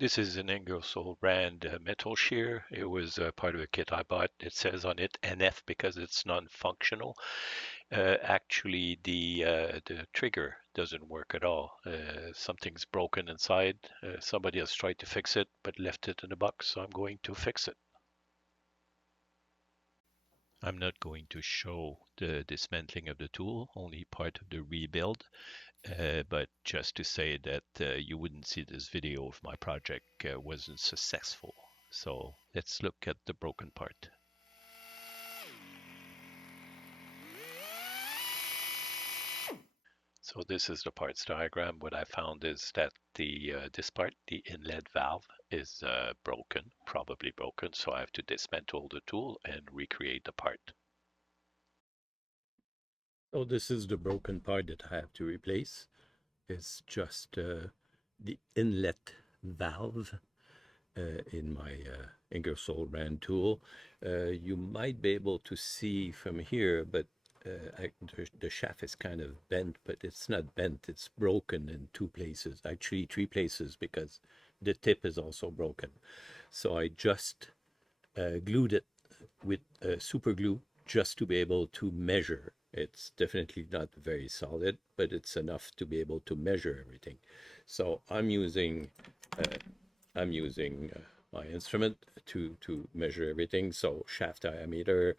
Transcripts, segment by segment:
This is an Ingersoll brand metal shear. It was part of a kit I bought. It says on it NF because it's non-functional. Actually, the trigger doesn't work at all. Something's broken inside. Somebody has tried to fix it, but left it in a box, so I'm going to fix it. I'm not going to show the dismantling of the tool, only part of the rebuild, but just to say that you wouldn't see this video if my project wasn't successful. So let's look at the broken part. So this is the parts diagram. What I found is that this part, the inlet valve, is broken, probably broken. So I have to dismantle the tool and recreate the part. So this is the broken part that I have to replace. It's just the inlet valve in my Ingersoll brand tool. You might be able to see from here, but the shaft is kind of bent, but it's not bent. It's broken in two places, actually three places, because the tip is also broken. So I just glued it with super glue just to be able to measure. It's definitely not very solid, but it's enough to be able to measure everything. So I'm using my instrument to measure everything. So shaft diameter,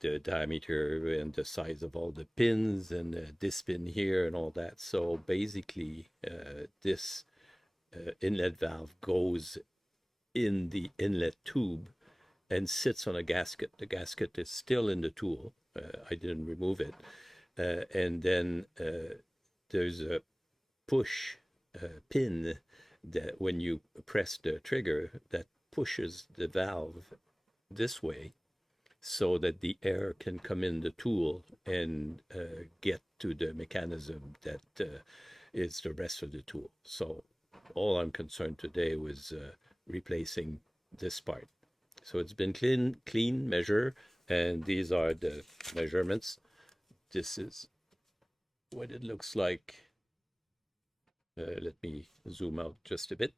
the diameter and the size of all the pins, and this pin here and all that. So basically, this inlet valve goes in the inlet tube and sits on a gasket. The gasket is still in the tool. I didn't remove it. And then there's a push pin that when you press the trigger, that pushes the valve this way so that the air can come in the tool and get to the mechanism that is the rest of the tool. So all I'm concerned today was replacing this part. So it's been clean measure, and these are the measurements. This is what it looks like. Let me zoom out just a bit.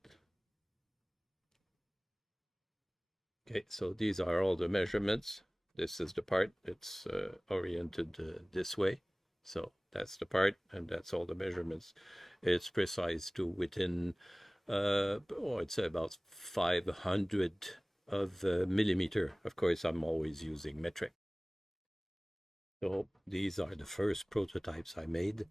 Okay, so these are all the measurements. This is the part. It's oriented this way. So that's the part, and that's all the measurements. It's precise to within, I'd say about 500 of a millimeter. Of course, I'm always using metric. So these are the first prototypes I made.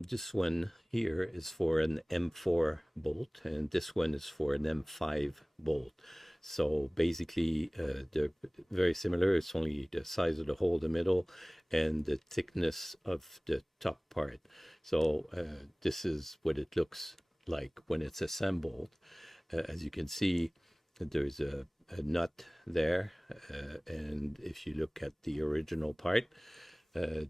This one here is for an M4 bolt, and this one is for an M5 bolt. So basically, they're very similar. It's only the size of the hole in the middle and the thickness of the top part. So this is what it looks like when it's assembled. As you can see, there's a nut there, and if you look at the original part, uh,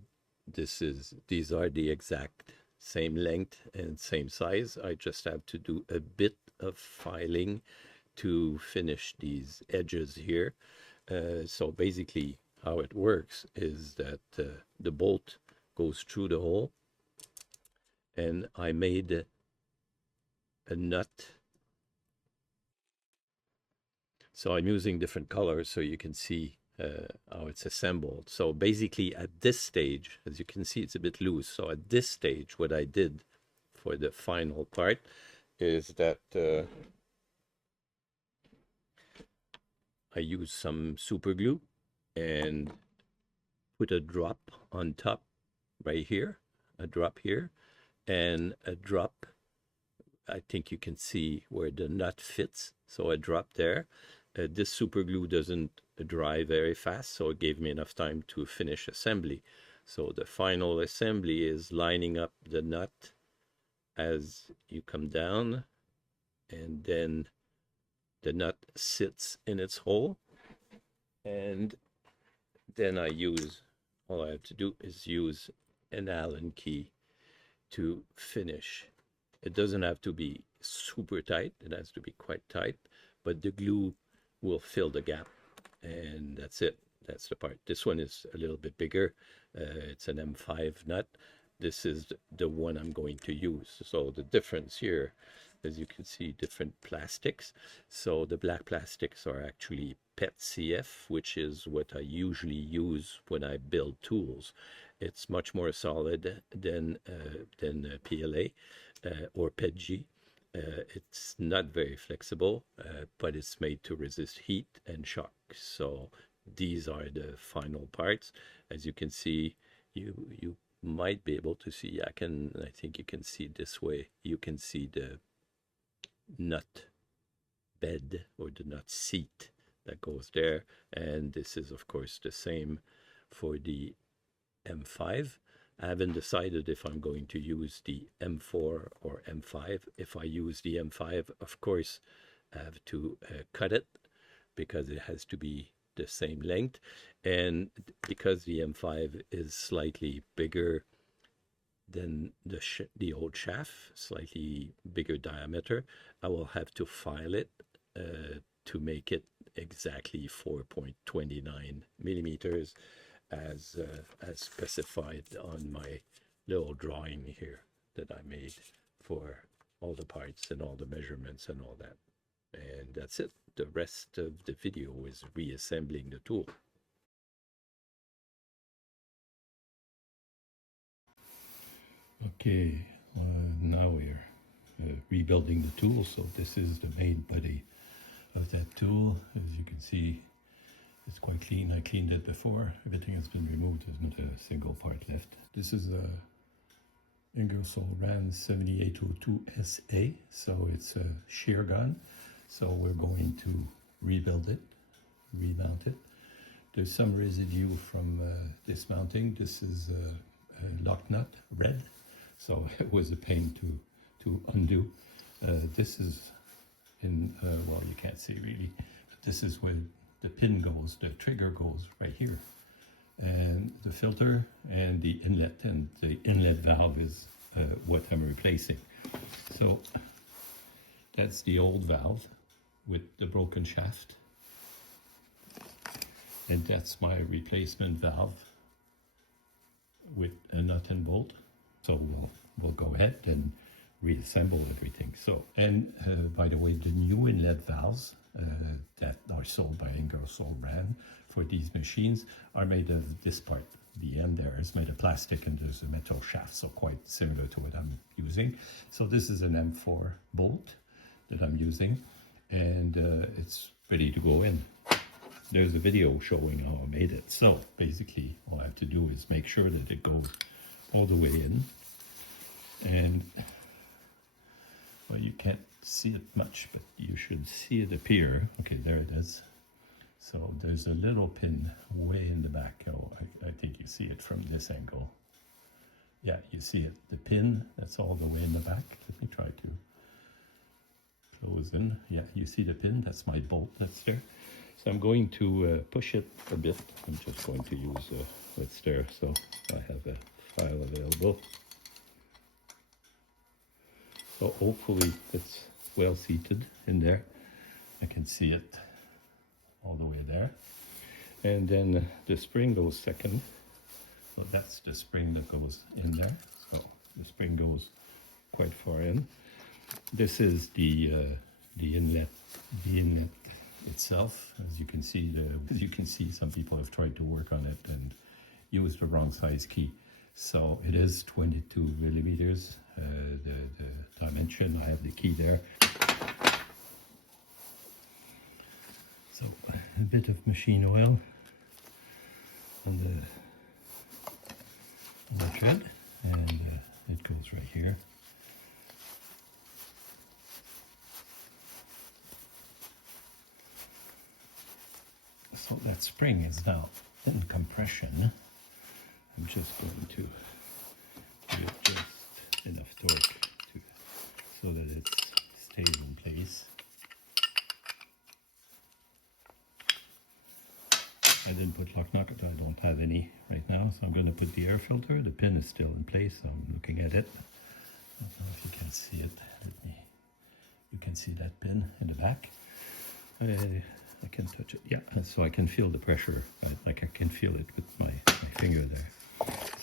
these are the exact same length and same size. I just have to do a bit of filing to finish these edges here. So basically how it works is that the bolt goes through the hole, and I made a nut. So I'm using different colors so you can see how it's assembled. So basically at this stage, as you can see, it's a bit loose. So at this stage, what I did for the final part is that I used some super glue and put a drop on top right here, a drop here, and a drop. I think you can see where the nut fits. So a drop there. This super glue doesn't dry very fast, so it gave me enough time to finish assembly. So the final assembly is lining up the nut as you come down, and then the nut sits in its hole, and then all I have to do is use an Allen key to finish. It doesn't have to be super tight, it has to be quite tight, but the glue will fill the gap, and that's it. That's the part. This one is a little bit bigger. It's an M5 nut, this is the one I'm going to use. So the difference here, as you can see, different plastics. So the black plastics are actually PET CF, which is what I usually use when I build tools. It's much more solid than PLA or PETG. It's not very flexible, but it's made to resist heat and shock. So these are the final parts. As you can see, you might be able to see, I think you can see this way, you can see the nut bed or the nut seat that goes there. And this is of course the same for the M5. I haven't decided if I'm going to use the M4 or M5. If I use the M5, of course, I have to cut it because it has to be the same length. And because the M5 is slightly bigger than the old shaft, slightly bigger diameter, I will have to file it to make it exactly 4.29 millimeters as specified on my little drawing here that I made for all the parts and all the measurements and all that. And that's it. The rest of the video is reassembling the tool. Okay, now we're rebuilding the tool. So this is the main body of that tool. As you can see, it's quite clean. I cleaned it before. Everything has been removed. There's not a single part left. This is a Ingersoll RAN 7802SA. So it's a shear gun. So we're going to rebuild it, remount it. There's some residue from dismounting. This is a lock nut, red. So it was a pain to undo. This is in, well, you can't see really, but this is where the pin goes, the trigger goes right here. And the filter and the inlet valve is what I'm replacing. So that's the old valve with the broken shaft. And that's my replacement valve with a nut and bolt. So we'll go ahead and reassemble everything. So, and by the way, the new inlet valves that are sold by Ingersoll RAN for these machines are made of this part. The end there is made of plastic and there's a metal shaft, so quite similar to what I'm using. So this is an M4 bolt that I'm using, and it's ready to go in. There's a video showing how I made it. So basically all I have to do is make sure that it goes all the way in. And well, you can't see it much, but you should see it appear. Okay, there it is. So there's a little pin way in the back. Oh, I think you see it from this angle. Yeah, you see it. The pin, that's all the way in the back. Let me try to close in. Yeah, you see the pin. That's my bolt that's there. So I'm going to push it a bit. I'm just going to use what's there. So I have a file available. So hopefully it's well seated in there. I can see it all the way there. And then the spring goes second. So that's the spring that goes in there. So the spring goes quite far in. This is the inlet itself. As you can see, some people have tried to work on it and used the wrong size key. So it is 22 millimeters, the dimension. I have the key there. So a bit of machine oil on the thread, and it goes right here. So that spring is now in compression. I'm just going to give it just enough torque so that it stays in place. I didn't put lock nut, I don't have any right now, so I'm going to put the air filter. The pin is still in place, so I'm looking at it. I don't know if you can see it. You can see that pin in the back. I can touch it, yeah, so I can feel the pressure, like I can feel it with my finger there.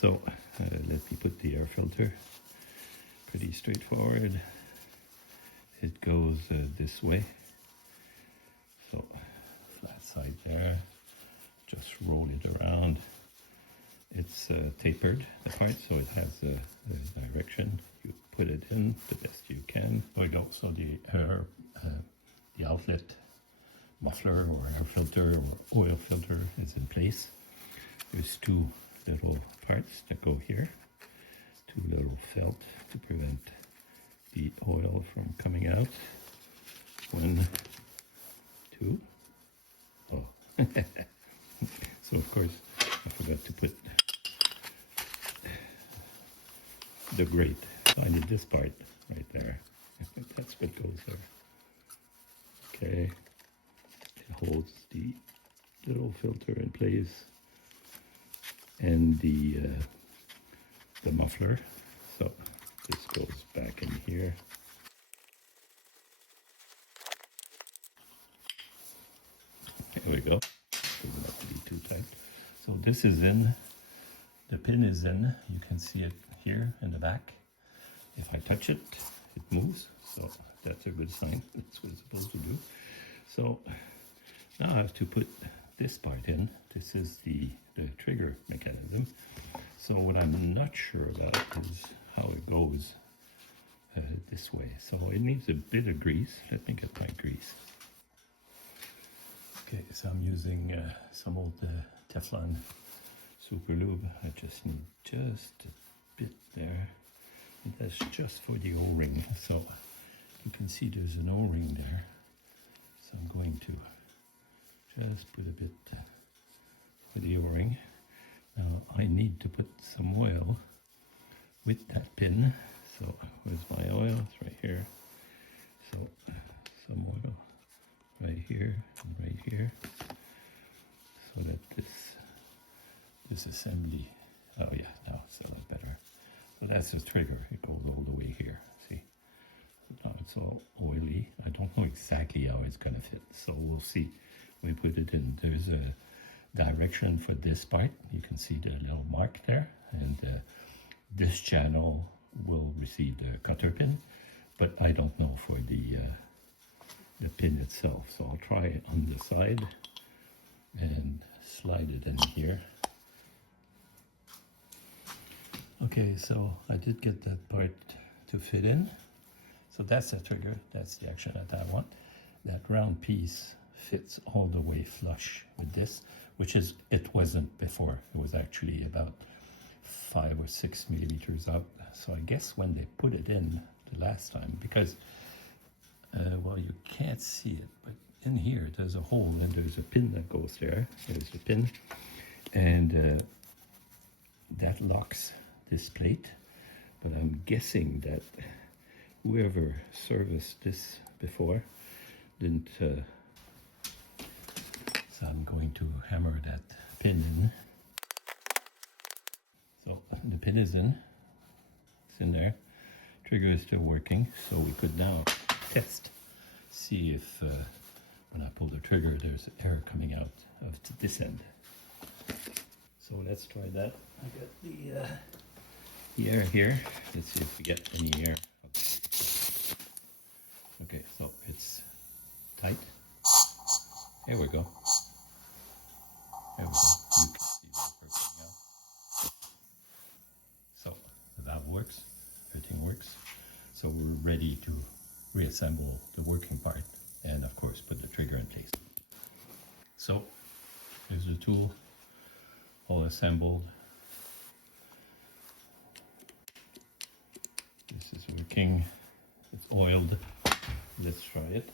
So let me put the air filter. Pretty straightforward. It goes this way. So flat side there. Just roll it around. It's tapered, the part, so it has a direction. You put it in the best you can. There we go. So the outlet muffler or air filter or oil filter is in place. There's two little parts that go here. Two little felt to prevent the oil from coming out. One, two. Oh. So of course I forgot to put the grate. I need this part right there. That's what goes there. Okay. It holds the little filter in place and the muffler. So this goes back in here. There we go. Doesn't have to be too tight. So this is in. The pin is in. You can see it here in the back. If I touch it, it moves. So that's a good sign. That's what it's supposed to do. So now I have to put this part in. This is the trigger mechanism. So what I'm not sure about is how it goes this way. So it needs a bit of grease. Let me get my grease. Okay, so I'm using some old Teflon super lube. I just need just a bit there. And that's just for the O-ring. So you can see there's an O-ring there. So I'm going to just put a bit for the O-ring. Now I need to put some oil with that pin. So where's my oil? It's right here. So some oil right here and right here. So that this assembly, oh yeah, now it's a lot better. So that's the trigger. It goes all the way here. See? Now it's all oily. I don't know exactly how it's going to fit. So we'll see. We put it in. There's a direction for this part. You can see the little mark there. And this channel will receive the cutter pin. But I don't know for the pin itself. So I'll try it on the side and slide it in here. Okay, so I did get that part to fit in. So that's the trigger, that's the action that I want. That round piece fits all the way flush with this, which is, it wasn't before. It was actually about 5 or 6 millimeters out. So I guess when they put it in the last time, because, well, you can't see it, but in here there's a hole and there's a pin that goes there. There's the pin, and that locks this plate, but I'm guessing that whoever serviced this before didn't, so I'm going to hammer that pin in. So the pin is in, it's in there, trigger is still working, so we could now test, see if when I pull the trigger there's air coming out of this end. So let's try that. I got the air here. Let's see if we get any air. Okay, so it's tight. There we go. There we go. You can see the air coming out. So the valve works. Everything works. So we're ready to reassemble the working part and of course put the trigger in place. So here's the tool, all assembled. This is working. It's oiled. Let's try it.